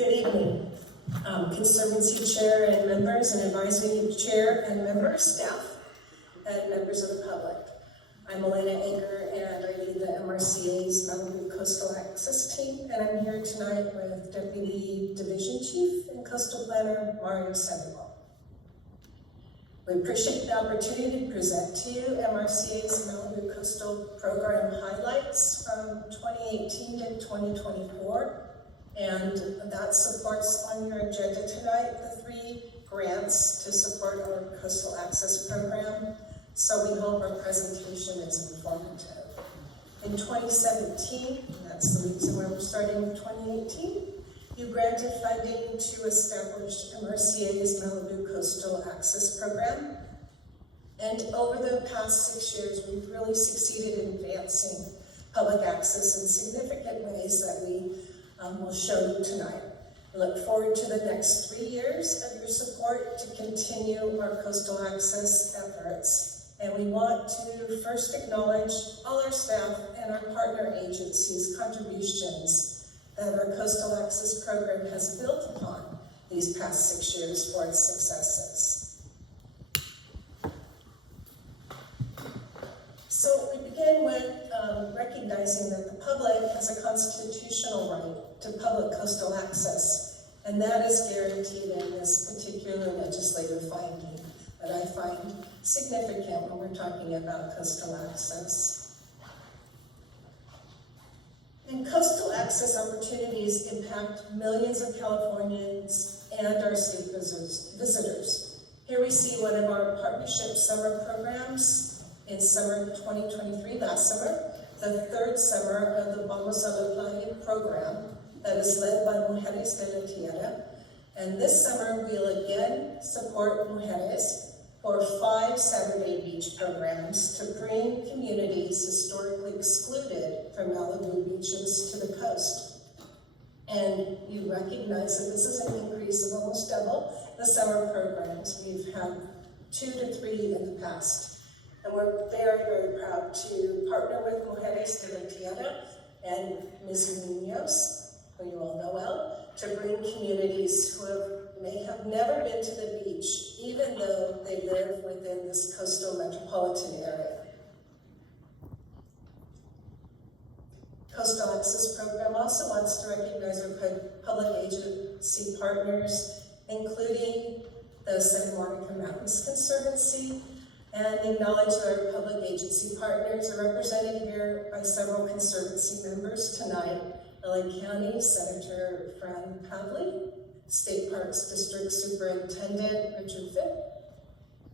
Good evening, Conservancy Chair and members, and Advisory Chair and members, staff, and members of the public. I'm Elena Aker, and I lead the MRCA's Malibu Coastal Access Team, and I'm here tonight with Deputy Division Chief and Coastal Planner Mario Sandoval. We appreciate the opportunity to present to you MRCA's Malibu Coastal Program highlights from 2018 to 2024. And that supports on your agenda tonight the 3 grants to support our Coastal Access Program. So we hope our presentation is informative. In 2017, and that's the reason why we're starting with 2018, you granted funding to establish MRCA's Malibu Coastal Access Program. And over the past 6 years, we've really succeeded in advancing public access in significant ways that we will show you tonight. We look forward to the next 3 years of your support to continue our coastal access efforts. And we want to first acknowledge all our staff and our partner agencies' contributions that our Coastal Access Program has built upon these past 6 years for its successes. So we begin with recognizing that the public has a constitutional right to public coastal access, and that is guaranteed in this particular legislative finding that I find significant when we're talking about coastal access. And coastal access opportunities impact millions of Californians and our state visitors. Here we see one of our partnership summer programs in summer 2023, last summer, the 3rd summer of the Vamos a la Playa program that is led by Mujeres de la Tierra. And this summer, we'll again support Mujeres for 5 Saturday beach programs to bring communities historically excluded from Malibu beaches to the coast. And you recognize that this is an increase of almost double the summer programs. We've had 2 to 3 in the past. And we're very, very proud to partner with Mujeres de la Tierra and Ms. Munoz, who you all know well, to bring communities who may have never been to the beach, even though they live within this coastal metropolitan area. Coastal Access Program also wants to recognize our public agency partners, including the Santa Monica Mountains Conservancy, and acknowledge our public agency partners are represented here by several Conservancy members tonight. LA County Senator Fran Pavley, State Parks District Superintendent Richard Fitt,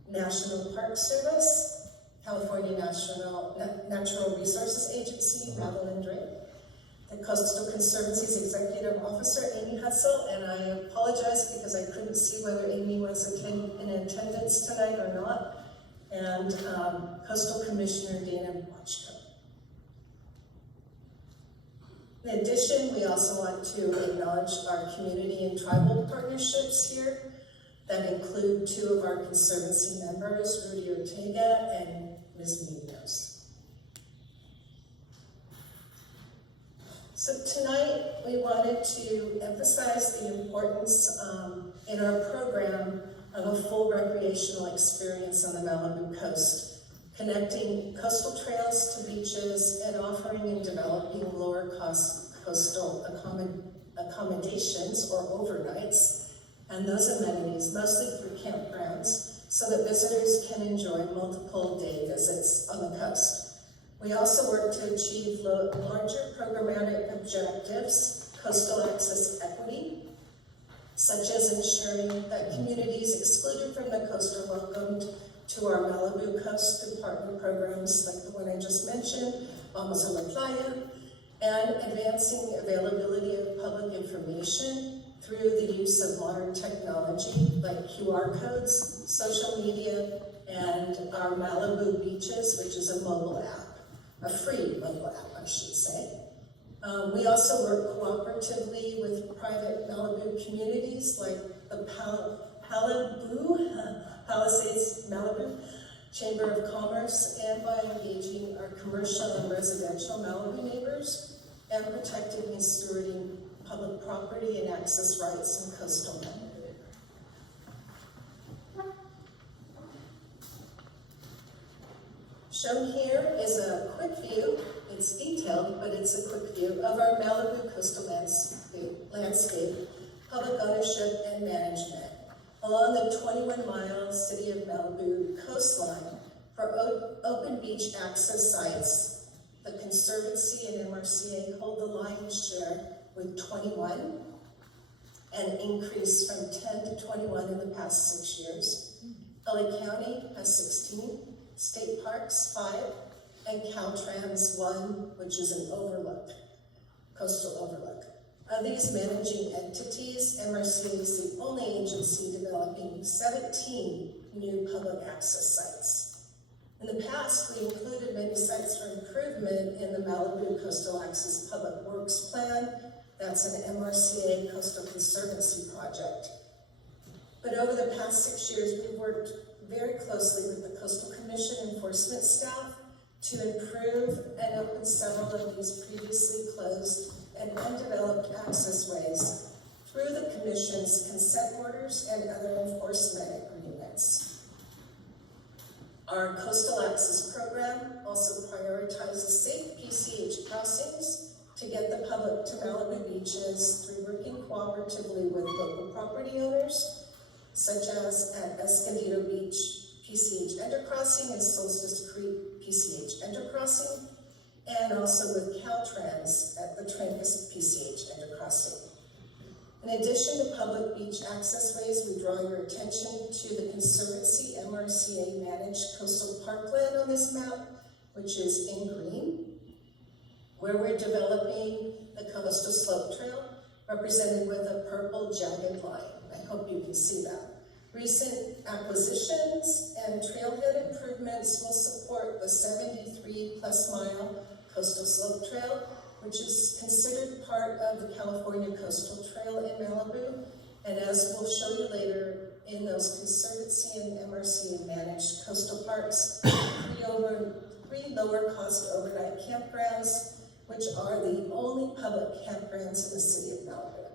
National Park Service, California Natural Resources Agency, Madeline Drake, the Coastal Conservancy's Executive Officer, Amy Hutzel, and I apologize because I couldn't see whether Amy was in attendance tonight or not, and Coastal Commissioner Dana Bochco. In addition, we also want to acknowledge our community and tribal partnerships here that include 2 of our Conservancy members, Rudy Ortega and Ms. Munoz. So tonight, we wanted to emphasize the importance in our program of a full recreational experience on the Malibu coast, connecting coastal trails to beaches and offering and developing lower cost coastal accommodations or overnights, and those amenities, mostly through campgrounds, so that visitors can enjoy multiple day visits on the coast. We also work to achieve larger programmatic objectives, coastal access equity, such as ensuring that communities excluded from the coast are welcomed to our Malibu coast through partner programs like the one I just mentioned, Vamos a la Playa, and advancing availability of public information through the use of modern technology like QR codes, social media, and our Malibu Beaches, which is a mobile app, a free mobile app, I should say. We also work cooperatively with private Malibu communities like the Palisades Malibu Chamber of Commerce, and by engaging our commercial and residential Malibu neighbors and protecting and stewarding public property and access rights in coastal Malibu. Shown here is a quick view. It's detailed, but it's a quick view of our Malibu coastal landscape, public ownership and management along the 21-mile City of Malibu coastline. For open beach access sites, the Conservancy and MRCA hold the lion's share with 21, an increase from 10 to 21 in the past 6 years. LA County has 16, state parks 5, and Caltrans 1, which is an overlook, coastal overlook. Of these managing entities, MRCA is the only agency developing 17 new public access sites. In the past, we included many sites for improvement in the Malibu Coastal Access Public Works Plan. That's an MRCA Coastal Conservancy project. But over the past 6 years, we've worked very closely with the Coastal Commission enforcement staff to improve and open several of these previously closed and undeveloped accessways through the Commission's consent orders and other enforcement agreements. Our Coastal Access Program also prioritizes safe PCH crossings to get the public to Malibu beaches through working cooperatively with local property owners, such as at Escondido Beach PCH Undercrossing and Solstice Creek PCH Undercrossing, and also with Caltrans at the Trancas PCH Undercrossing. In addition to public beach accessways, we draw your attention to the Conservancy MRCA managed coastal parkland on this map, which is in green, where we're developing the Coastal Slope Trail, represented with a purple jagged line. I hope you can see that. Recent acquisitions and trailhead improvements will support the 73+ mile Coastal Slope Trail, which is considered part of the California Coastal Trail in Malibu. And as we'll show you later, in those Conservancy and MRCA managed coastal parks, three lower cost overnight campgrounds, which are the only public campgrounds in the City of Malibu.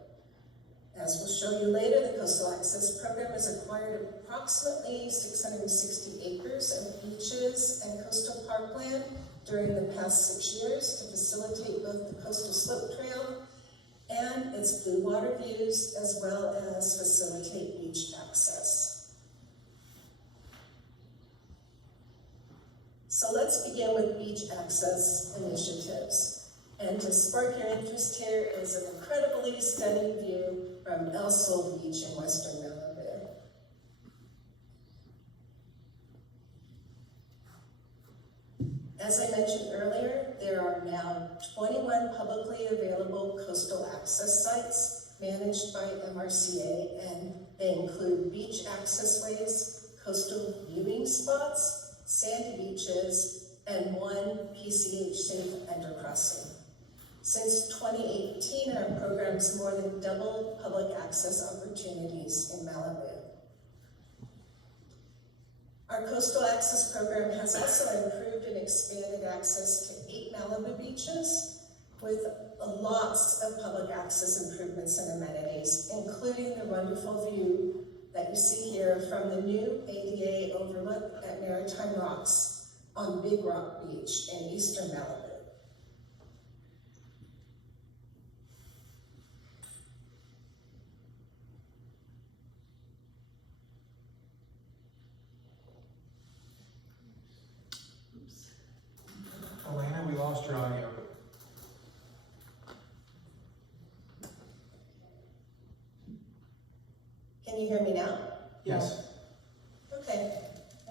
As we'll show you later, the Coastal Access Program has acquired approximately 660 acres of beaches and coastal parkland during the past 6 years to facilitate both the Coastal Slope Trail and its blue water views, as well as facilitate beach access. So let's begin with beach access initiatives. And to spark your interest here is an incredibly stunning view from El Sol Beach in western Malibu. As I mentioned earlier, there are now 21 publicly available coastal access sites managed by MRCA, and they include beach accessways, coastal viewing spots, sandy beaches, and one PCH safe undercrossing. Since 2018, our program's more than doubled public access opportunities in Malibu. Our Coastal Access Program has also improved and expanded access to 8 Malibu beaches with lots of public access improvements and amenities, including the wonderful view that you see here from the new ADA overlook at Maritime Rocks on Big Rock Beach in eastern Malibu. Elena, we lost your audio. Can you hear me now? Yes. Okay.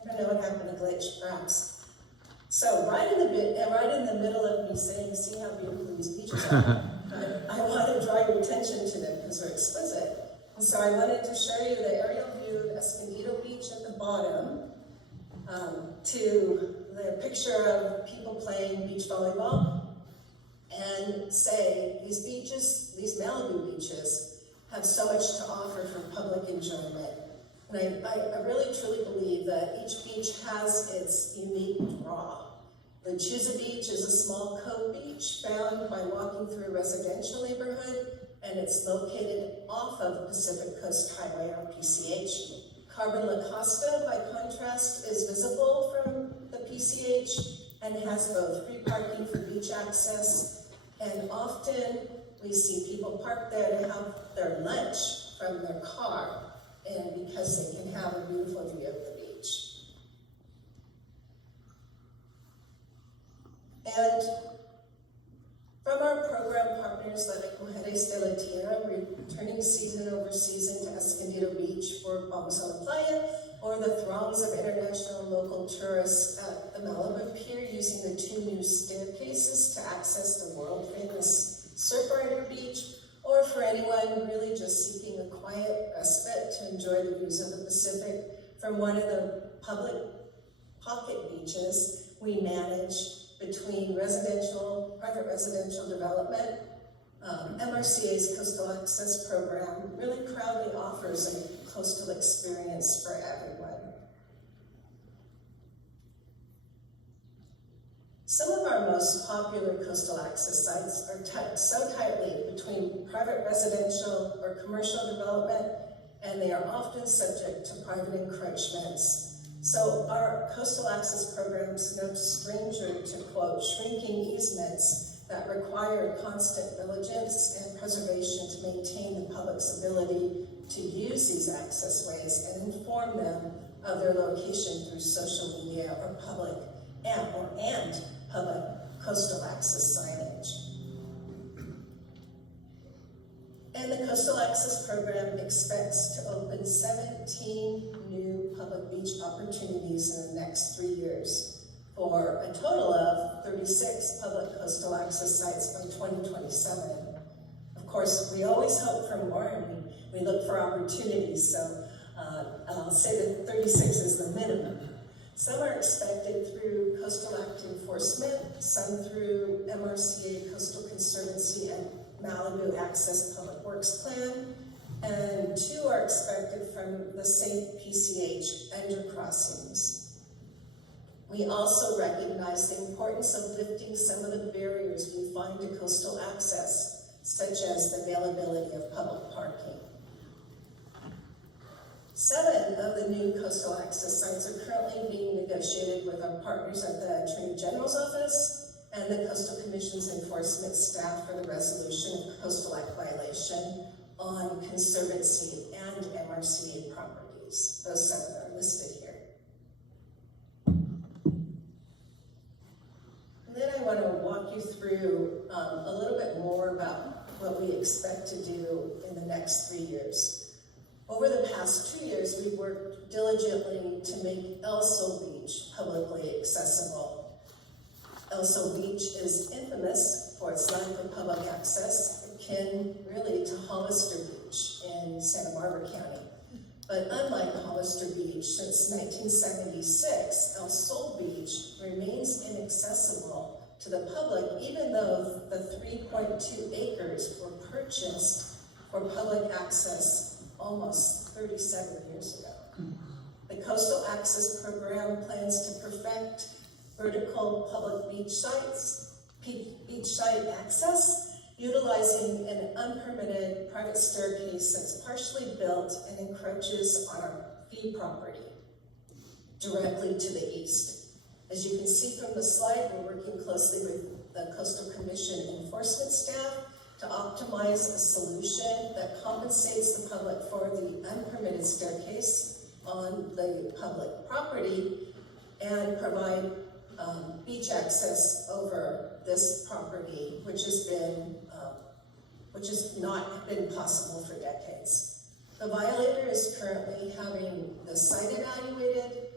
I don't know what happened to glitch, perhaps. So right in the middle of me saying, see how beautiful these beaches are, I want to draw your attention to them because they're exquisite. And so I wanted to show you the aerial view of Escondido Beach at the bottom, to the picture of people playing beach volleyball, and say these beaches, these Malibu beaches, have so much to offer for public enjoyment. And I really truly believe that each beach has its unique draw. The Chusa Beach is a small cove beach found by walking through a residential neighborhood and it's located off of Pacific Coast Highway on PCH. Carbon La Costa, by contrast, is visible from the PCH and has both free parking for beach access, and often we see people park there to have their lunch from their car, and because they can have a beautiful view of the beach. And from our program partners like Mujeres de la Tierra, returning season over season to Escondido Beach for Vamos a la Playa, or the throngs of international and local tourists at the Malibu Pier using the 2 new staircases to access the world-famous Surfrider Beach, or for anyone really just seeking a quiet respite to enjoy the views of the Pacific from one of the public pocket beaches we manage between private residential development. MRCA's Coastal Access Program really proudly offers a coastal experience for everyone. Some of our most popular coastal access sites are tucked so tightly between private residential or commercial development, and they are often subject to private encroachments. So our coastal access program is no stranger to, quote, shrinking easements that require constant diligence and preservation to maintain the public's ability to use these access ways and inform them of their location through social media or public coastal access signage. And the Coastal Access Program expects to open 17 new public beach opportunities in the next 3 years, for a total of 36 public coastal access sites by 2027. Of course, we always hope for more, and we look for opportunities, so I'll say that 36 is the minimum. Some are expected through Coastal Act enforcement, some through MRCA Coastal Conservancy and Malibu Access Public Works Plan, and 2 are expected from the Safe PCH undercrossings. We also recognize the importance of lifting some of the barriers we find to coastal access, such as the availability of public parking. 7 of the new coastal access sites are currently being negotiated with our partners at the Attorney General's Office and the Coastal Commission's enforcement staff for the resolution of coastal act violation on Conservancy and MRCA properties. Those 7 are listed here. And then I want to walk you through a little bit more about what we expect to do in the next 3 years. Over the past 2 years, we've worked diligently to make El Sol Beach publicly accessible. El Sol Beach is infamous for its lack of public access, akin really to Hollister Beach in Santa Barbara County. But unlike Hollister Beach, since 1976, El Sol Beach remains inaccessible to the public, even though the 3.2 acres were purchased for public access almost 37 years ago. The Coastal Access Program plans to perfect vertical public beach site access, utilizing an unpermitted private staircase that's partially built and encroaches on our fee property directly to the east. As you can see from the slide, we're working closely with the Coastal Commission enforcement staff to optimize a solution that compensates the public for the unpermitted staircase on the public property and provide beach access over this property, which has not been possible for decades. The violator is currently having the site evaluated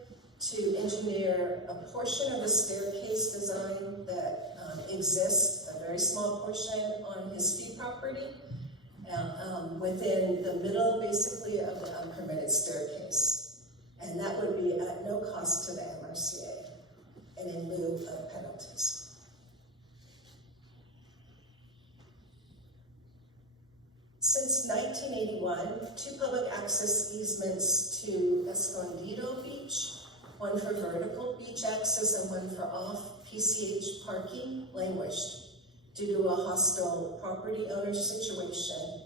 to engineer a portion of the staircase design that exists, a very small portion on his fee property, within the middle, basically, of the unpermitted staircase. And that would be at no cost to the MRCA and in lieu of penalties. Since 1981, 2 public access easements to Escondido Beach, one for vertical beach access and one for off PCH parking, languished. due to a hostile property owner situation.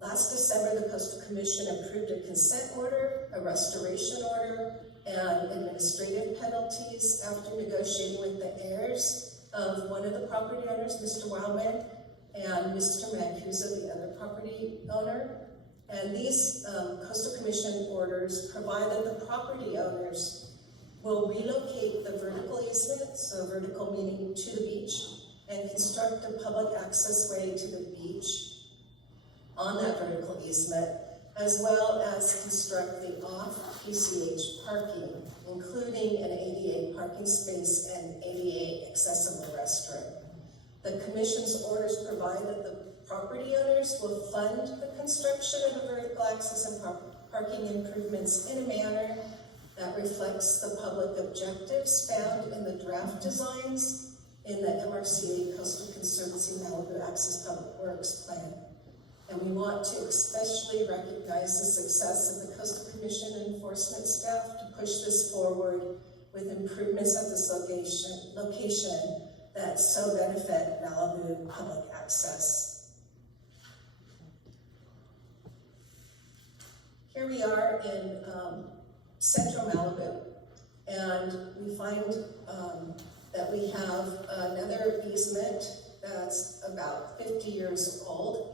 Last December, the Coastal Commission approved a consent order, a restoration order, and administrative penalties after negotiating with the heirs of one of the property owners, Mr. Wildman, and Mr. Mancuso, the other property owner. And these Coastal Commission orders provide that the property owners will relocate the vertical easement, so vertical meaning to the beach, and construct a public access way to the beach on that vertical easement, as well as construct the off-PCH parking, including an ADA parking space and ADA accessible restroom. The Commission's orders provide that the property owners will fund the construction of the vertical access and parking improvements in a manner that reflects the public objectives found in the draft designs in the MRCA Coastal Conservancy Malibu Access Public Works Plan. And we want to especially recognize the success of the Coastal Commission and enforcement staff to push this forward with improvements at this location that so benefit Malibu public access. Here we are in central Malibu, and we find that we have another easement that's about 50 years old.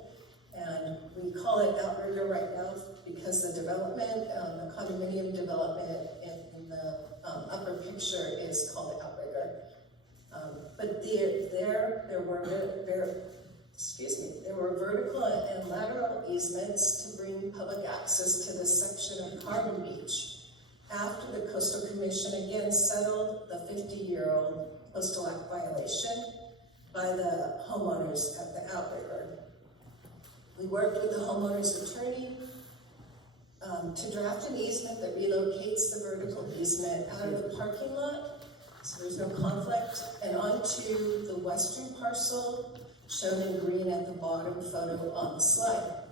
And we call it outrigger right now because the development, the condominium development in the upper picture is called outrigger. But there were vertical and lateral easements to bring public access to this section of Carbon Beach after the Coastal Commission again settled the 50-year-old Coastal Act violation by the homeowners at the outrigger. We worked with the homeowner's attorney to draft an easement that relocates the vertical easement out of the parking lot, so there's no conflict, and onto the western parcel shown in green at the bottom photo on the slide.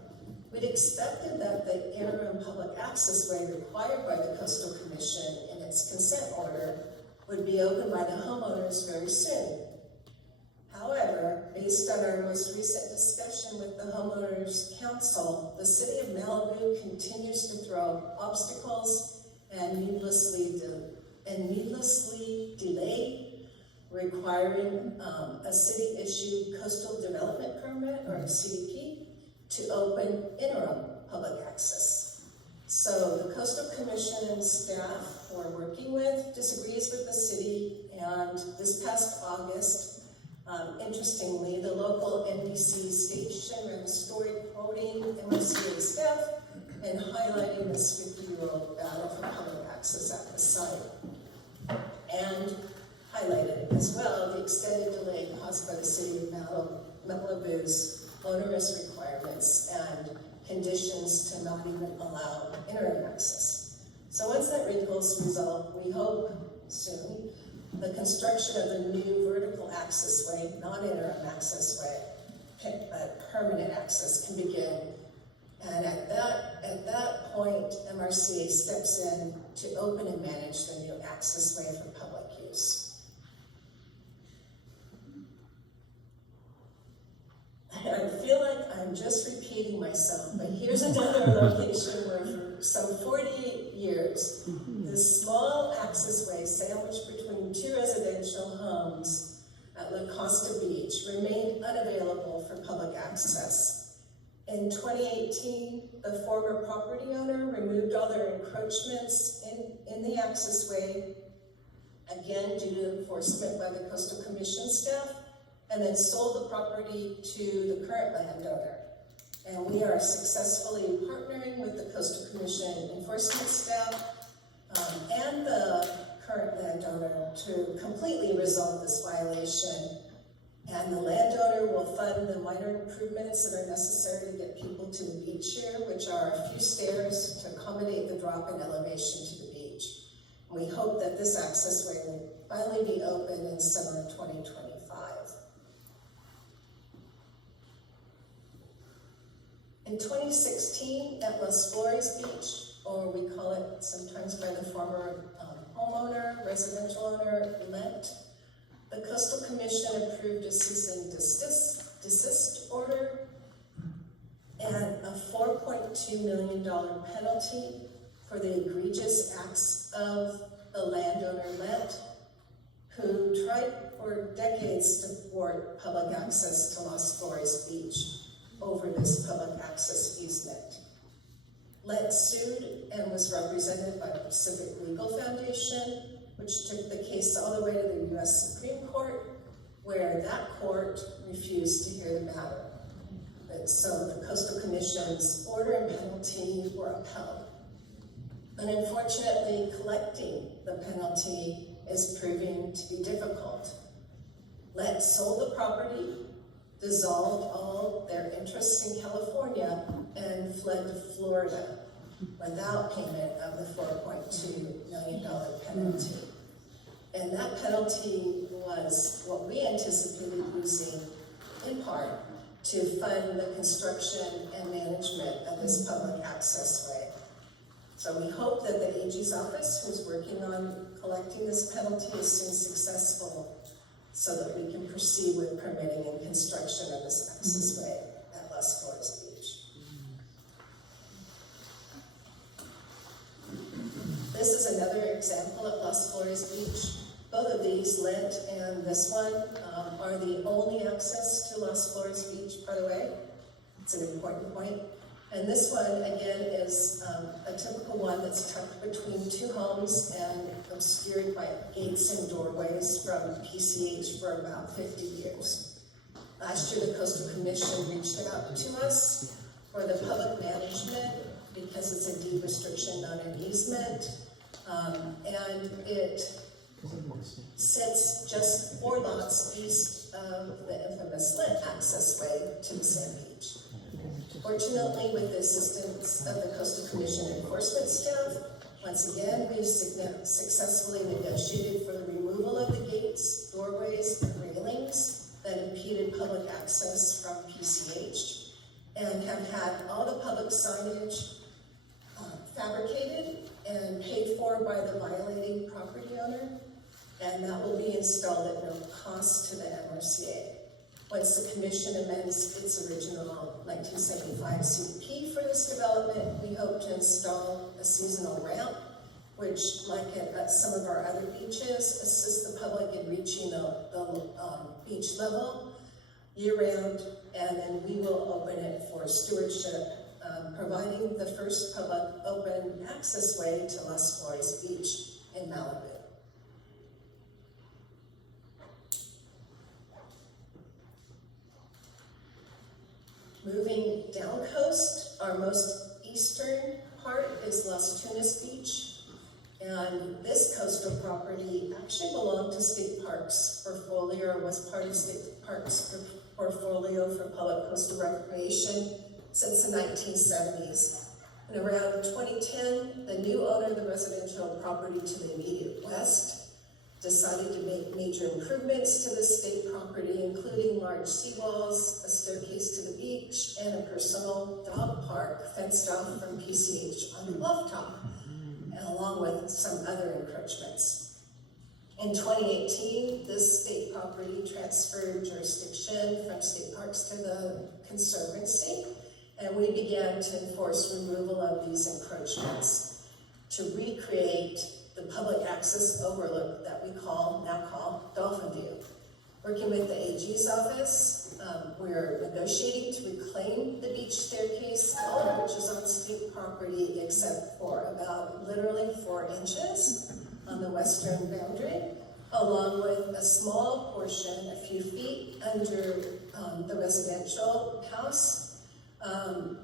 We'd expected that the interim public access way required by the Coastal Commission in its consent order would be opened by the homeowners very soon. However, based on our most recent discussion with the Homeowners Council, the City of Malibu continues to throw obstacles and needlessly delay requiring a city-issued coastal development permit, or a CDP, to open interim public access. So the Coastal Commission and staff we're working with disagrees with the city, and this past August, interestingly, the local NBC station ran a story quoting MRCA staff and highlighting this 50-year-old battle for public access at the site. And highlighted as well the extended delay caused by the City of Malibu's onerous requirements and conditions to not even allow interim access. So once that wrinkle's resolved, we hope soon the construction of the new vertical access way, not interim access way, but permanent access can begin. And at that point, MRCA steps in to open and manage the new access way for public use. I feel like I'm just repeating myself, but here's another location where for some 48 years, this small accessway sandwiched between two residential homes at La Costa Beach remained unavailable for public access. In 2018, the former property owner removed all their encroachments in the accessway, again due to enforcement by the Coastal Commission staff, and then sold the property to the current landowner. And we are successfully partnering with the Coastal Commission enforcement staff and the current landowner to completely resolve this violation. And the landowner will fund the minor improvements that are necessary to get people to the beach here, which are a few stairs to accommodate the drop in elevation to the beach. We hope that this accessway will finally be open in summer 2025. In 2016, at Los Flores Beach, or we call it sometimes by the former homeowner, residential owner, Lent, The Coastal Commission approved a cease and desist order and a $4.2 million penalty for the egregious acts of the landowner Lent, who tried for decades to thwart public access to Las Flores Beach over this public access easement. Lent sued and was represented by the Pacific Legal Foundation, which took the case all the way to the U.S. Supreme Court, where that court refused to hear the matter. So the Coastal Commission's order and penalty were upheld. And unfortunately, collecting the penalty is proving to be difficult. Lent sold the property, dissolved all their interests in California, and fled to Florida without payment of the $4.2 million penalty. And that penalty was what we anticipated using in part to fund the construction and management of this public access way. So we hope that the AG's office, who's working on collecting this penalty, is soon successful so that we can proceed with permitting and construction of this access way at Las Flores Beach. This is another example at Las Flores Beach. Both of these, Lent and this one, are the only access to Las Flores Beach, by the way. It's an important point. And this one, again, is a typical one that's tucked between two homes and obscured by gates and doorways from PCH for about 50 years. Last year, the Coastal Commission reached out to us for the public management because it's a deed restriction, not an easement. And it sits just 4 lots east of the infamous Lent access way to the sand beach. Fortunately, with the assistance of the Coastal Commission enforcement staff, once again, we've successfully negotiated for the removal of the gates, doorways, and railings that impeded public access from PCH, and have had all the public signage fabricated and paid for by the violating property owner, and that will be installed at no cost to the MRCA. Once the commission amends its original 1975 CDP for this development, we hope to install a seasonal ramp, which, like at some of our other beaches, assists the public in reaching the beach level year-round, and then we will open it for stewardship, providing the first public open access way to Las Flores Beach in Malibu. Moving down coast, our most eastern part is Las Tunas Beach, and this coastal property actually belonged to State Parks portfolio, or was part of State Parks portfolio for public coastal recreation since the 1970s. And around 2010, the new owner of the residential property to the immediate west decided to make major improvements to the state property, including large seawalls, a staircase to the beach, and a personal dog park fenced off from PCH on the bluff-top, and along with some other encroachments. In 2018, this state property transferred jurisdiction from State Parks to the Conservancy, and we began to enforce removal of these encroachments to recreate the public access overlook that we now call Dolphin View. Working with the AG's office, we're negotiating to reclaim the beach staircase, all of which is on state property except for about literally 4 inches on the western boundary, along with a small portion, a few feet under the residential house, and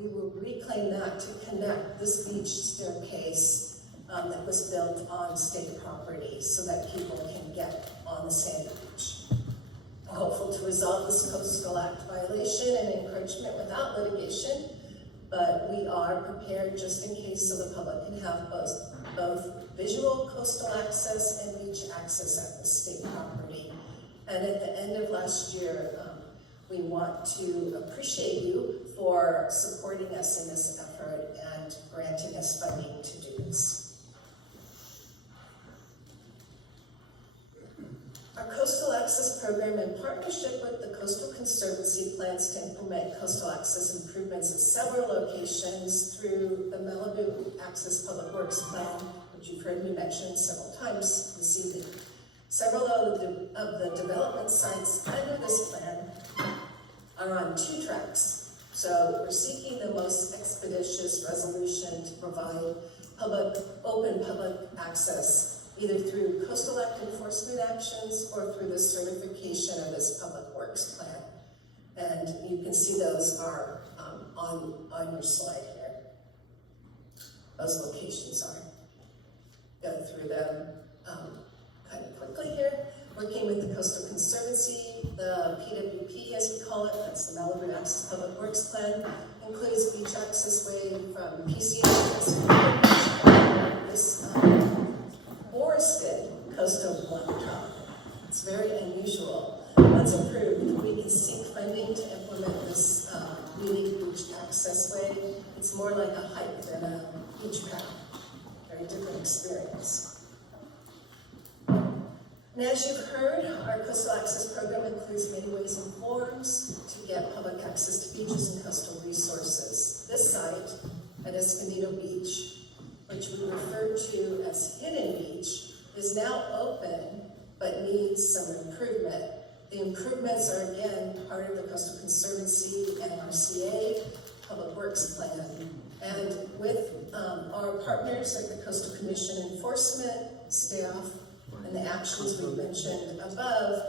we will reclaim that to connect this beach staircase that was built on state property so that people can get on the sandy beach. We're hopeful to resolve this Coastal Act violation and encroachment without litigation, but we are prepared just in case so the public can have both visual coastal access and beach access at the state property. And at the end of last year, we want to appreciate you for supporting us in this effort and granting us funding to do this. Coastal Access Program, in partnership with the Coastal Conservancy, plans to implement coastal access improvements at several locations through the Malibu Access Public Works Plan, which you've heard me mention several times this evening. Several of the development sites under this plan are on 2 tracks. So we're seeking the most expeditious resolution to provide open public access, either through Coastal Act enforcement actions or through the certification of this public works plan. And you can see those are on your slide here. Those locations are. Go through them kind of quickly here. Working with the Coastal Conservancy, the PWP as we call it, that's the Malibu Access Public Works Plan, includes beach access way from PCH to this forested coastal blacktop. It's very unusual. Once approved, we can seek funding to implement this unique beach access way. It's more like a hike than a beach path. Very different experience. And as you've heard, our Coastal Access Program includes many ways and forms to get public access to beaches and coastal resources. This site at Escondido Beach, which we refer to as Hidden Beach, is now open but needs some improvement. The improvements are again part of the Coastal Conservancy and RCA Public Works Plan. And with our partners at the Coastal Commission enforcement staff and the actions we mentioned above,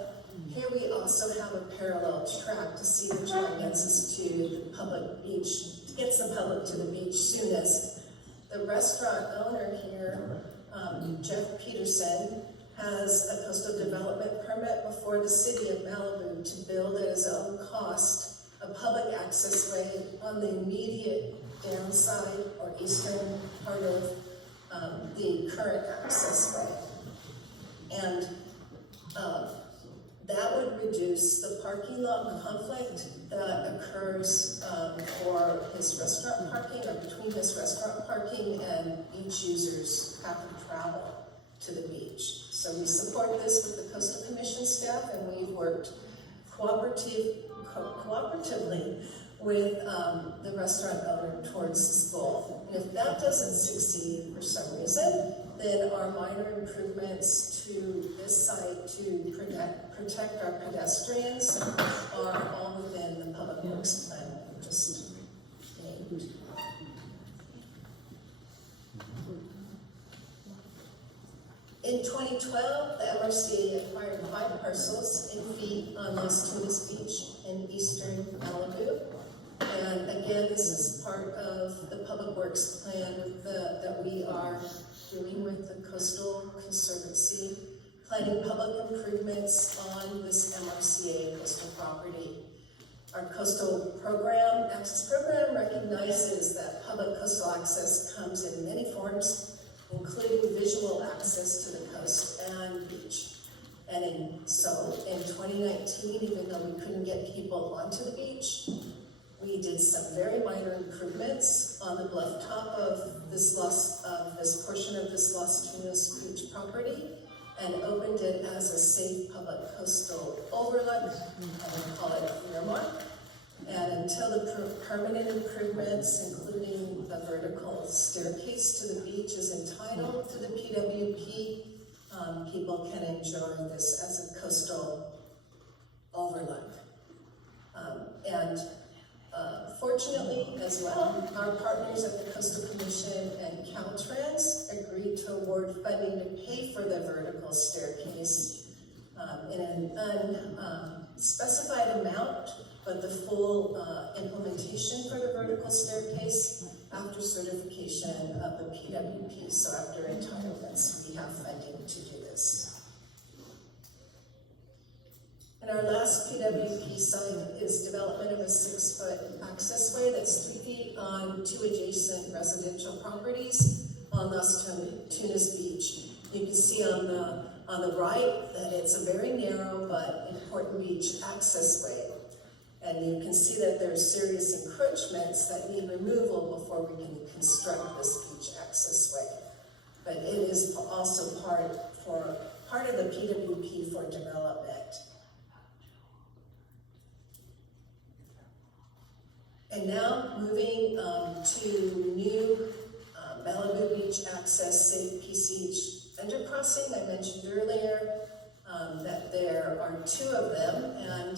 here we also have a parallel track to see which one gets us to the public beach, gets the public to the beach soonest. The restaurant owner here, Jeff Peterson, has a coastal development permit before the city of Malibu to build at his own cost a public access way on the immediate downside or eastern part of the current access way. And that would reduce the parking lot conflict that occurs for his restaurant parking or between his restaurant parking and beach users' path of travel to the beach. So we support this with the Coastal Commission staff, and we've worked cooperatively with the restaurant owner towards this goal. And if that doesn't succeed for some reason, then our minor improvements to this site to protect our pedestrians are all within the Public Works Plan we just named. In 2012, the MRCA acquired 5 parcels in fee on Las Tunas Beach in eastern Malibu. And again, this is part of the Public Works Plan that we are doing with the Coastal Conservancy, planning public improvements on this MRCA coastal property. Our coastal access program recognizes that public coastal access comes in many forms, including visual access to the coast and beach. And so in 2019, even though we couldn't get people onto the beach, we did some very minor improvements on the bluff top of this portion of this Las Tunas Beach property and opened it as a safe public coastal overlook, and we call it earmark. And until the permanent improvements, including the vertical staircase to the beach, is entitled to the PWP, people can enjoy this as a coastal overlook. Fortunately, as well, our partners at the Coastal Commission and Caltrans agreed to award funding to pay for the vertical staircase in an unspecified amount, but the full implementation for the vertical staircase after certification of the PWP. So after entitlements, we have funding to do this. And our last PWP site is development of a 6-foot access way that's 3 feet on 2 adjacent residential properties on Las Tunas Beach. You can see on the right that it's a very narrow but important beach access way. And you can see that there's serious encroachments that need removal before we can construct this beach access way. But it is also part for part of the PWP for development. And now moving to new Malibu Beach Access Safe PCH undercrossing. I mentioned earlier that there are 2 of them, and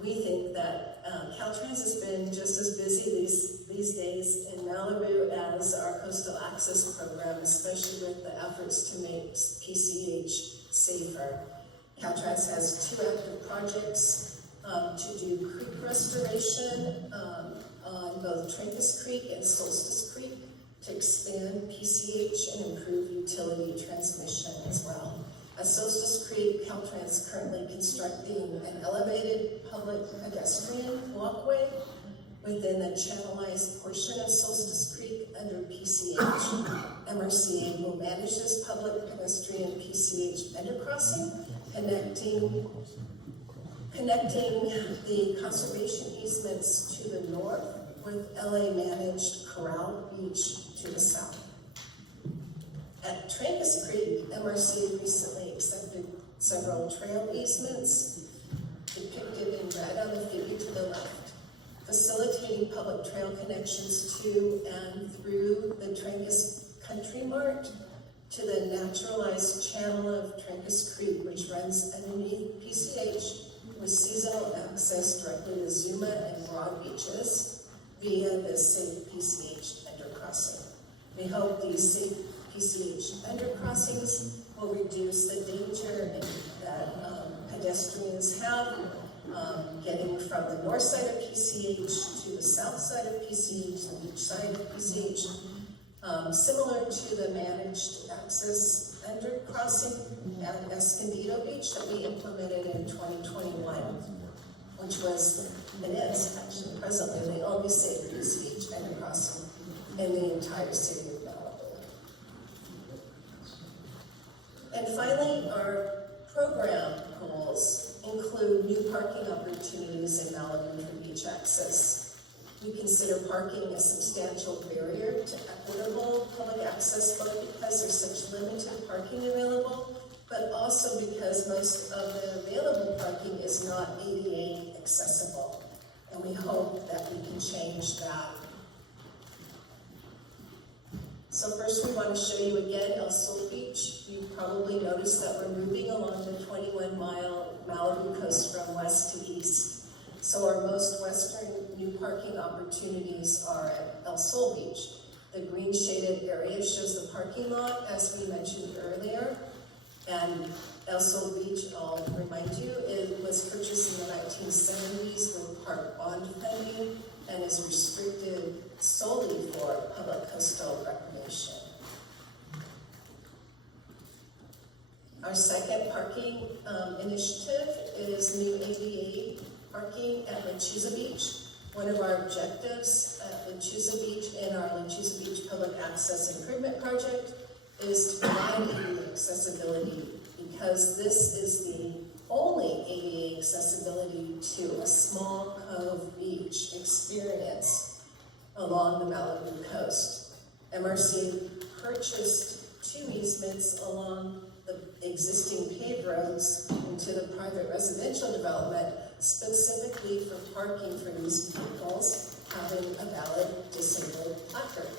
we think that Caltrans has been just as busy these days in Malibu as our coastal access program, especially with the efforts to make PCH safer. Caltrans has 2 active projects to do creek restoration on both Trancas Creek and Solstice Creek to expand PCH and improve utility transmission as well. At Solstice Creek, Caltrans is currently constructing an elevated public pedestrian walkway within the channelized portion of Solstice Creek under PCH. MRCA will manage this public pedestrian PCH undercrossing, connecting the conservation easements to the north with LA-managed Corral Beach to the south. At Trancas Creek, MRCA recently accepted several trail easements depicted in red on the figure to the left, facilitating public trail connections to and through the Trancas Country Mart to the naturalized channel of Trancas Creek, which runs underneath PCH with seasonal access directly to Zuma and Broad Beaches via the safe PCH undercrossing. We hope these safe PCH undercrossings will reduce the danger that pedestrians have getting from the north side of PCH to the south side of PCH and each side of PCH, similar to the managed access undercrossing at Escondido Beach that we implemented in 2021, which was, and is actually presently the only safe PCH undercrossing in the entire city of Malibu. And finally, our program goals include new parking opportunities in Malibu for beach access. We consider parking a substantial barrier to equitable public access, both because there's such limited parking available, but also because most of the available parking is not ADA accessible. And we hope that we can change that. So first we want to show you again El Sol Beach. You've probably noticed that we're moving along the 21-mile Malibu coast from west to east. So our most western new parking opportunities are at El Sol Beach. The green shaded area shows the parking lot, as we mentioned earlier. And El Sol Beach, I'll remind you, it was purchased in the 1970s with park bond funding and is restricted solely for public coastal recreation. Our second parking initiative is new ADA parking at Lechuza Beach. One of our objectives at Lechuza Beach in our Lechuza Beach Public Access Improvement Project is to provide ADA accessibility, because this is the only ADA accessibility to a small cove beach experience along the Malibu coast. MRC purchased 2 easements along the existing paved roads into the private residential development, specifically for parking for these vehicles having a valid disabled placard.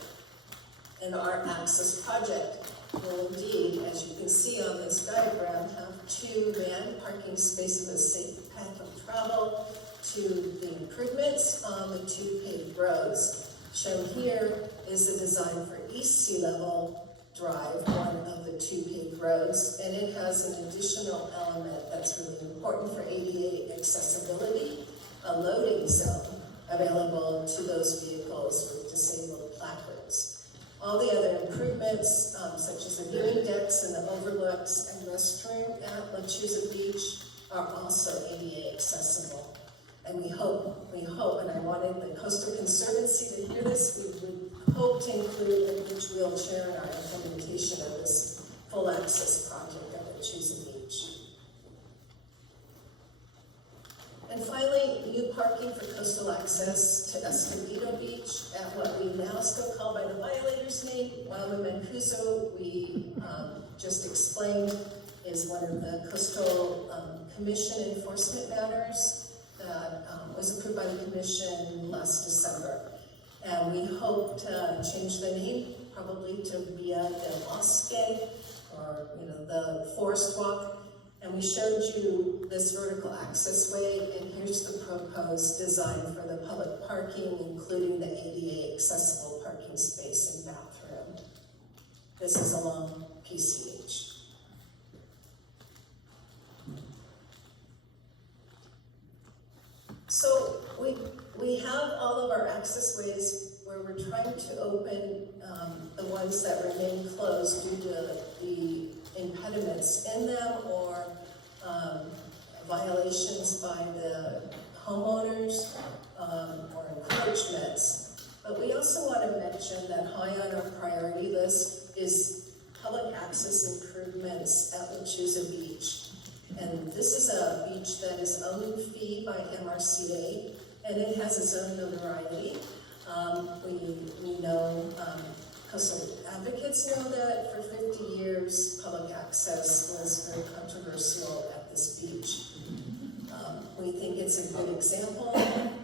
And our access project will indeed, as you can see on this diagram, have 2 van parking spaces with safe path of travel to the improvements on the 2 paved roads. Shown here is the design for East Sea Level Drive, one of the 2 paved roads, and it has an additional element that's really important for ADA accessibility, a loading zone available to those vehicles with disabled placards. All the other improvements, such as the viewing decks and the overlooks and restroom at Lechuza Beach, are also ADA accessible. And we hope, and I wanted the Coastal Conservancy to hear this, we would hope to include a beach wheelchair in our implementation of this full access project at Lechuza Beach. And finally, new parking for coastal access to Escondido Beach at what we now still call by the violator's name, Malibu Mancuso. We just explained is one of the coastal commission enforcement matters that was approved by the commission last December. And we hope to change the name, probably to Via del Bosque, or the Forest Walk. And we showed you this vertical access way, and here's the proposed design for the public parking, including the ADA accessible parking space and bathroom. This is along PCH. So we have all of our access ways where we're trying to open the ones that remain closed due to the impediments in them or violations by the homeowners or encroachments. But we also want to mention that high on our priority list is public access improvements at Lechuza Beach. And this is a beach that is owned fee by MRCA, and it has its own notoriety. We know, coastal advocates know that for 50 years, public access was very controversial at this beach. We think it's a good example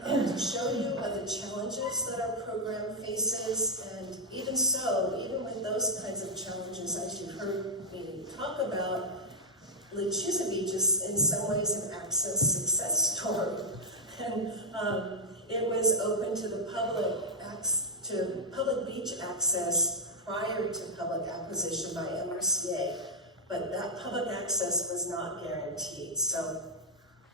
to show you of the challenges that our program faces, and even so, even with those kinds of challenges, as you heard me talk about, Lechuza Beach is in some ways an access success story. And it was open to the public beach access prior to public acquisition by MRCA, but that public access was not guaranteed. So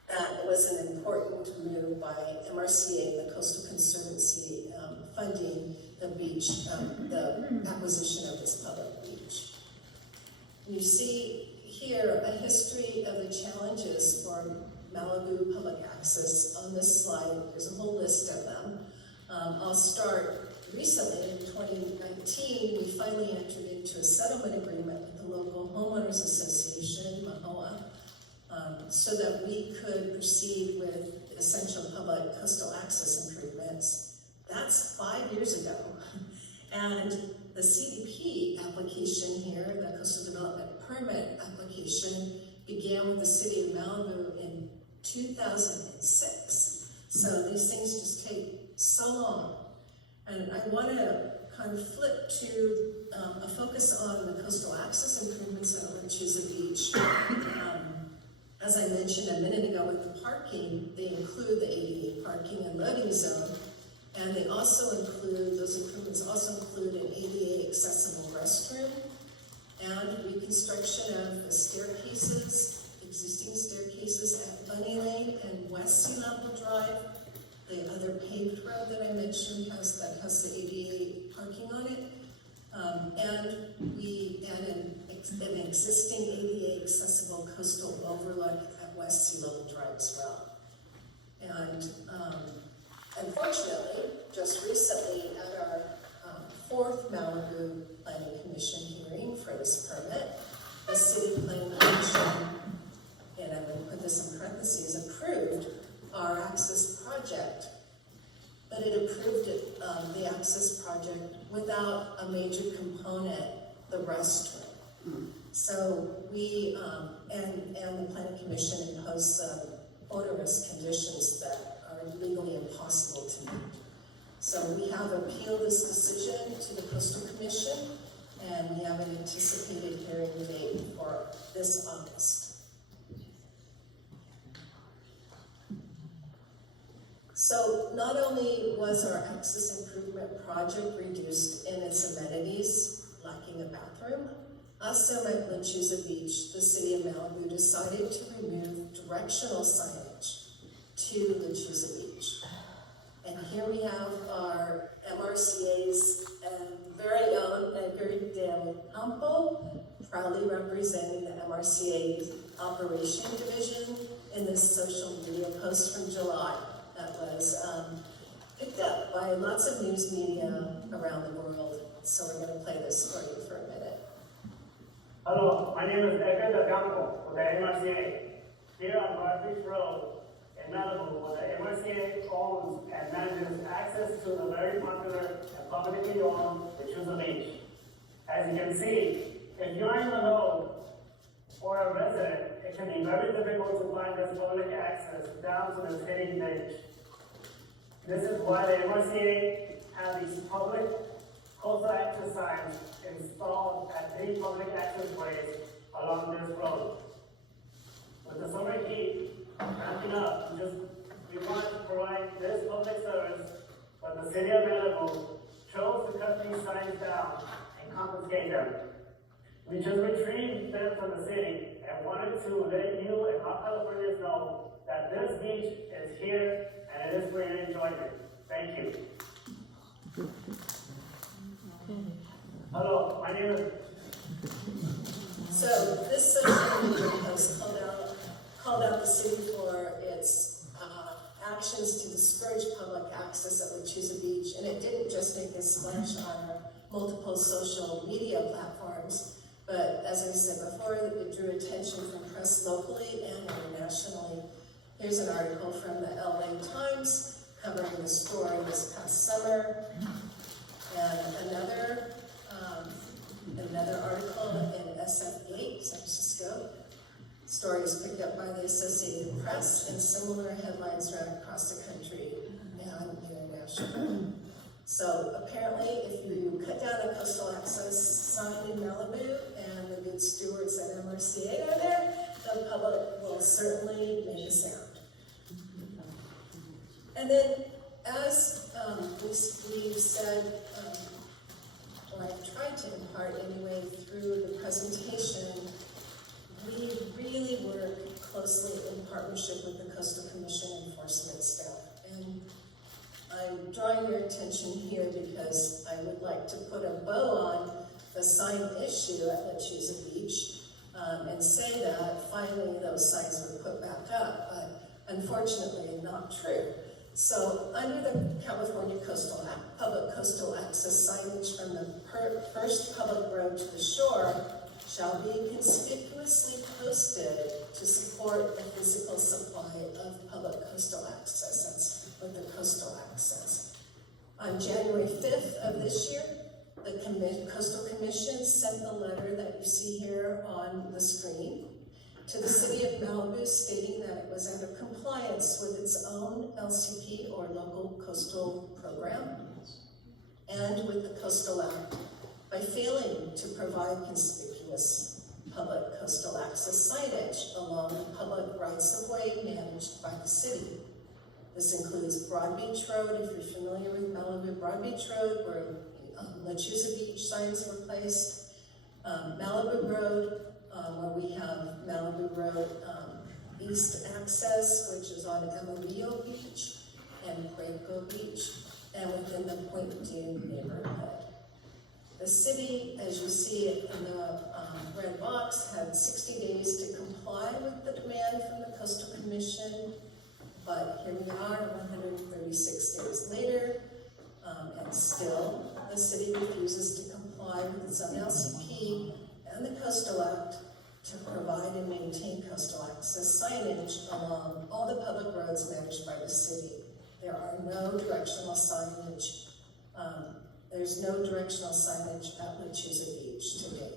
that was an important move by MRCA, the Coastal Conservancy, funding the beach, the acquisition of this public beach. You see here a history of the challenges for Malibu public access on this slide. There's a whole list of them. I'll start recently in 2019, we finally entered into a settlement agreement with the local homeowners association, MAHOA, so that we could proceed with essential public coastal access improvements. That's 5 years ago. And the CDP application here, the Coastal Development Permit application, began with the city of Malibu in 2006. So these things just take so long. And I want to kind of flip to a focus on the coastal access improvements at Lechuza Beach. As I mentioned a minute ago with the parking, they include the ADA parking and loading zone, and they also include, those improvements also include an ADA accessible restroom and reconstruction of the staircases, existing staircases at Bunny Lane and West Sea Level Drive. The other paved road that I mentioned has the ADA parking on it, and an existing ADA accessible coastal overlook at West Sea Level Drive as well. And unfortunately, just recently at our fourth Malibu Planning Commission hearing for this permit, the City Planning Commission, and I'm going to put this in parentheses, approved our access project, but it approved it, the access project without a major component, the restroom. So we, and the Planning Commission imposed some onerous conditions that are legally impossible to meet. So we have appealed this decision to the Coastal Commission, and we have an anticipated hearing date for this August. So not only was our access improvement project reduced in its amenities, lacking a bathroom, also at Lechuza Beach, the city of Malibu decided to remove directional signage to Lechuza Beach. And here we have our MRCA's very own Edgar Del Campo, proudly representing the MRCA Operation Division in this social media post from July that was picked up by lots of news media around the world. So we're going to play this for you for a minute. Hello, my name is Edgar Del Campo with the MRCA. Here on North Beach Road in in Malibu, where the MRCA owns and manages access to the very popular and publicly owned Lechuza Beach. As you can see, if you're in the know or a resident, it can be very difficult to find this public access down to this hidden beach. This is why the MRCA have these public coastal access signs installed at 3 public access ways along this road. With the summer heat ramping up, we want to provide this public service, but the city of Malibu chose to cut these signs down and confiscate them. We just retrieved them from the city and wanted to let you and all Californians know that this beach is here and it is for your enjoyment. Thank you. Hello, my name is... So this social media post called out the city for its actions to discourage public access at Lechuza Beach, and it didn't just make a splash on our multiple social media platforms, but as I said before, it drew attention from press locally and internationally. Here's an article from the LA Times covering the story this past summer, and another article in SF8, San Francisco. Stories picked up by the Associated Press, and similar headlines ran across the country and internationally. So apparently, if you cut down a coastal access sign in Malibu and the good stewards at MRCA are there, the public will certainly make a sound. And then, as we've said, or I've tried to impart anyway through the presentation, we really work closely in partnership with the Coastal Commission enforcement staff. And I'm drawing your attention here because I would like to put a bow on the sign issue at Lechuza Beach and say that finally those signs were put back up, but unfortunately not true. So under the California Coastal Act, public coastal access signage from the first public road to the shore shall be conspicuously posted to support the physical supply of public coastal access. That's with the coastal access. On January 5th of this year, the Coastal Commission sent the letter that you see here on the screen to the city of Malibu, stating that it was under compliance with its own LCP or local coastal program and with the Coastal Act by failing to provide conspicuous public coastal access signage along the public rights-of-way managed by the city. This includes Broad Beach Road, if you're familiar with Malibu Broad Beach Road, where Lechuza Beach signs were placed, Malibu Road, where we have Malibu Road East Access, which is on Amarillo Beach and Puerto Beach, and within the Point Dume neighborhood. The city, as you see it in the red box, had 60 days to comply with the demand from the Coastal Commission, but here we are 136 days later, and still the city refuses to comply with its own LCP and the Coastal Act to provide and maintain coastal access signage along all the public roads managed by the city. There are no directional signage. There's no directional signage at Lechuza Beach today.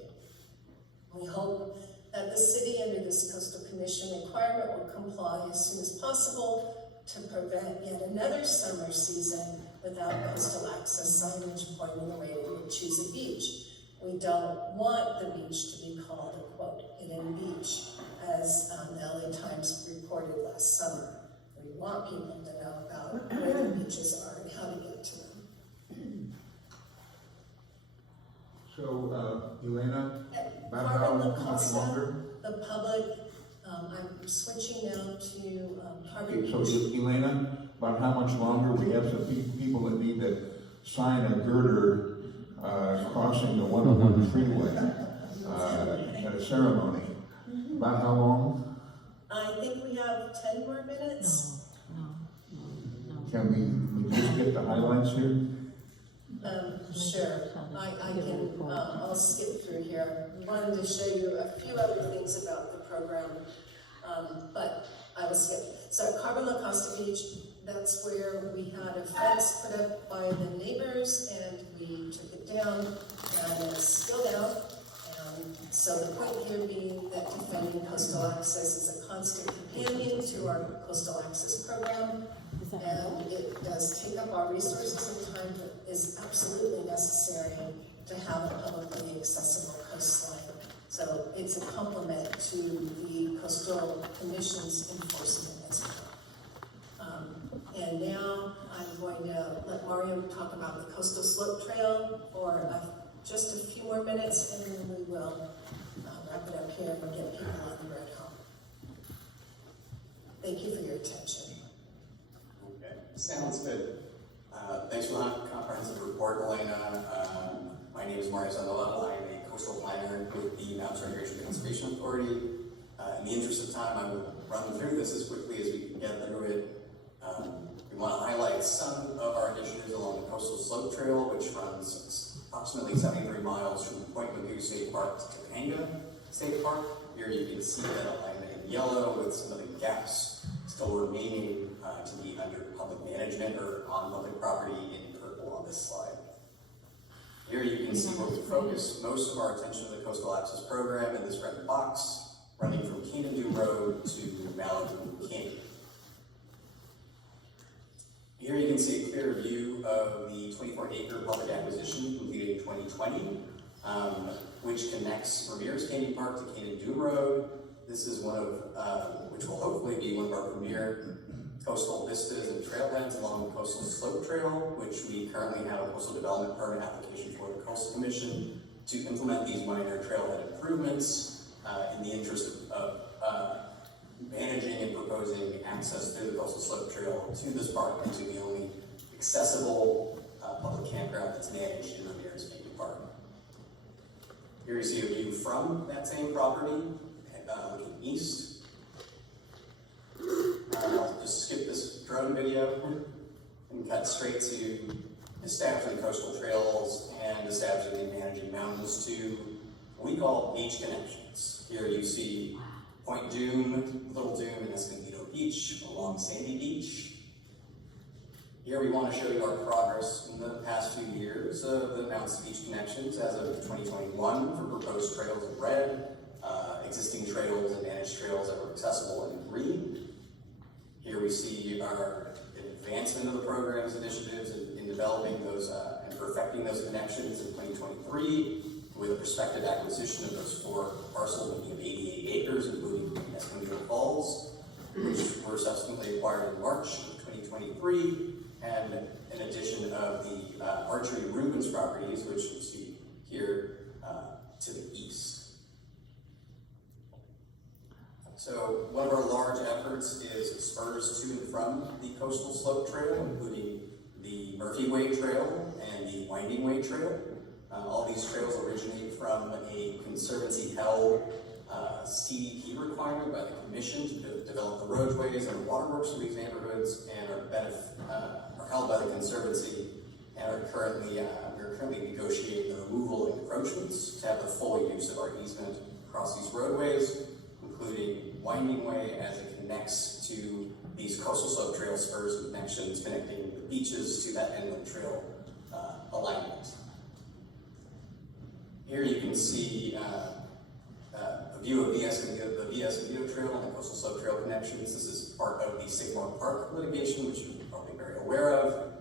We hope that the city, under this Coastal Commission requirement, will comply as soon as possible to prevent yet another summer season without coastal access signage pointing the way to Lechuza Beach. We don't want the beach to be called a, quote, hidden beach, as the LA Times reported last summer. We want people to know about where the beaches are and how to get to them. So, Elena, about Carmen how much LaCosta, longer? the public, I'm switching now to Carmen. Okay, so Elena, about how much longer? We have some people that need to sign a girder crossing the 101 freeway at a ceremony. About how long? I think we have 10 more minutes. Can we just get the highlights here? Sure, I can, I'll skip through here. I wanted to show you a few other things about the program. But I will skip. So Carbon La Costa Beach, that's where we had a fence put up by the neighbors, and we took it down, and it's still down. So the point here being that defending coastal access is a constant companion to our coastal access program, and it does take up our resources and time, but is absolutely necessary to have a publicly accessible coastline. So it's a complement to the Coastal Commission's enforcement as well. And now I'm going to let Mario talk about the Coastal Slope Trail for just a few more minutes, and then we will wrap it up here and get people on the road home. Thank you for your attention. Okay, sounds good. Thanks for the comprehensive report, Elena. My name is Mario Sandoval. I am a coastal planner with the Mountain Recreation and Conservation Authority. In the interest of time, I will run through this as quickly as we can get through it. We want to highlight some of our initiatives along the Coastal Slope Trail, which runs approximately 73 miles from Point Malibu State Park to Topanga State Park. Here you can see that alignment in yellow with some of the gaps still remaining to be under public management or on public property in purple on this slide. Here you can see where we focus most of our attention to the Coastal Access Program in this red box, running from Canadu Road to Malibu Canyon. Here you can see a clear view of the 24-acre public acquisition completed in 2020, which connects Ramirez Canyon Park to Canadu Road. This is one of, which will hopefully be one of our premier coastal vistas and trailheads along the Coastal Slope Trail, which we currently have a coastal development permit application for the Coastal Commission to implement these minor trailhead improvements in the interest of managing and proposing access through the Coastal Slope Trail to this park and to the only accessible public campground that's managed in Ramirez Canyon Park. Here you see a view from that same property, looking east. I'll just skip this drone video and cut straight to establishing coastal trails and establishing and managing mountains to what we call beach connections. Here you see Point Doom, Little Doom, and Escondido Beach along Sandy Beach. Here we want to show you our progress in the past few years of the mountains to beach connections as of 2021 for proposed trails in red, existing trails and managed trails that were accessible in green. Here we see our advancement of the program's initiatives in developing those and perfecting those connections in 2023 with a prospective acquisition of those 4 parcels of 88 acres, including Escondido Falls, which were subsequently acquired in March of 2023, and in addition of the Archery Rubens properties, which you see here to the east. So one of our large efforts is spurs to and from the Coastal Slope Trail, including the Murphy Way Trail and the Winding Way Trail. All these trails originate from a Conservancy-held CDP requirement by the Commission to develop the roadways and waterworks for these neighborhoods, and are held by the Conservancy, and we're currently negotiating the removal of encroachments to have the full use of our easement across these roadways, including Winding Way as it connects to these Coastal Slope Trail spurs and connections connecting the beaches to that inland trail alignment. Here you can see a view of the Escondido Trail and the Coastal Slope Trail connections. This is part of the Sycamore Park litigation, which you're probably very aware of.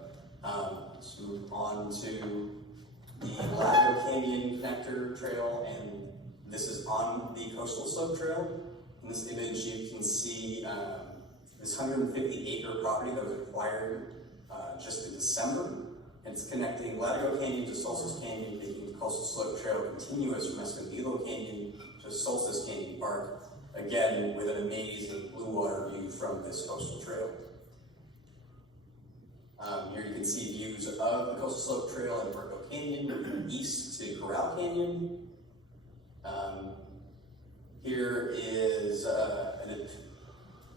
Let's move on to the Lago Canyon Connector Trail, and this is on the Coastal Slope Trail. In this image, you can see this 150-acre property that was acquired just in December, and it's connecting Lago Canyon to Solstice Canyon, making the Coastal Slope Trail continuous from Escondido Canyon to Solstice Canyon Park, again with an amazing blue water view from this coastal trail. Here you can see views of the Coastal Slope Trail and Burko Canyon, moving east to Corral Canyon. Here is,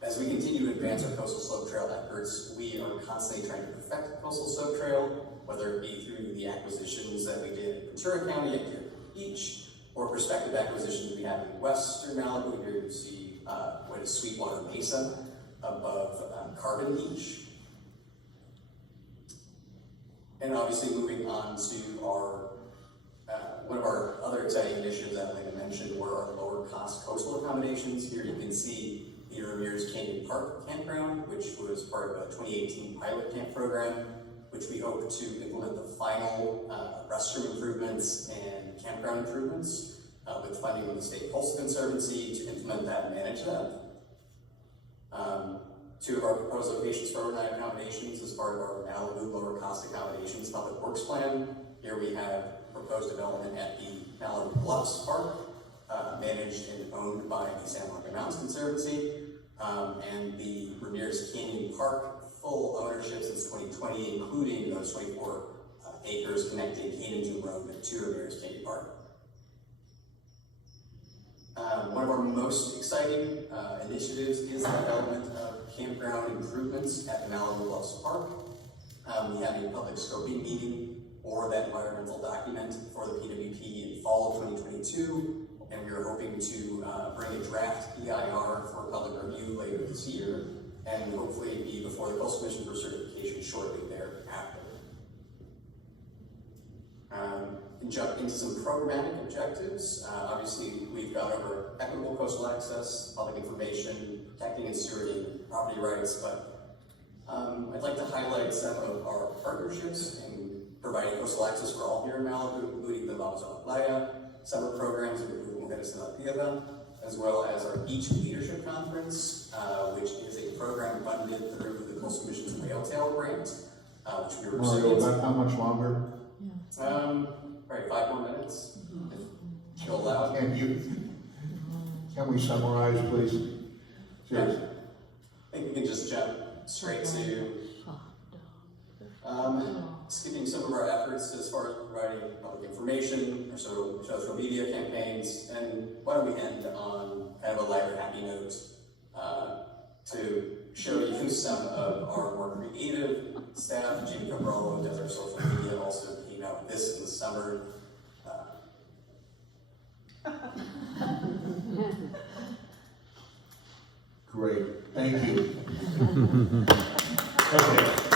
as we continue to advance our Coastal Slope Trail efforts, we are constantly trying to perfect the Coastal Slope Trail, whether it be through the acquisitions that we did in Ventura County at Deer Beach, or prospective acquisitions we have in western Malibu. Here you see what is Sweetwater Mesa above Carbon Beach. And obviously moving on to our, one of our other exciting initiatives that Elena mentioned were our lower cost coastal accommodations. Here you can see the Ramirez Canyon Park Campground, which was part of a 2018 pilot camp program, which we hope to implement the final restroom improvements and campground improvements with funding from the State Coastal Conservancy to implement that and manage that. Two of our proposed locations for overnight accommodations as part of our Malibu lower cost accommodations public works plan. Here we have proposed development at the Malibu Bluffs Park, managed and owned by the San Juan Mountains Conservancy, and the Ramirez Canyon Park, full ownership since 2020, including those 24 acres connecting Canyon Road to Ramirez Canyon Park. One of our most exciting initiatives is the development of campground improvements at the Malibu Bluffs Park. We have a public scoping meeting for that environmental document for the PWP in fall of 2022, and we are hoping to bring a draft EIR for public review later this year, and hopefully be before the Coastal Commission for certification shortly thereafter. Jump into some programmatic objectives. Obviously, we've gone over equitable coastal access, public information, protecting and stewarding property rights, but I'd like to highlight some of our partnerships in providing coastal access for all here in Malibu, including the Vamos a la Playa summer programs and Mujeres en la Tierra, as well as our Beach Leadership Conference, which is a program funded through the Coastal Commission's Whale Tail Grant, which we were Mario, about how much longer? Probably 5 more minutes, if you'll allow. Can we summarize, please? Cheers. I think we can just jump straight to skipping some of our efforts as far as providing public information, our social media campaigns, and why don't we end on kind of a lighter, happy note to show you some of our more creative staff. Jim Cabral does our social media, also came out with this in the summer. Great, thank you. Okay.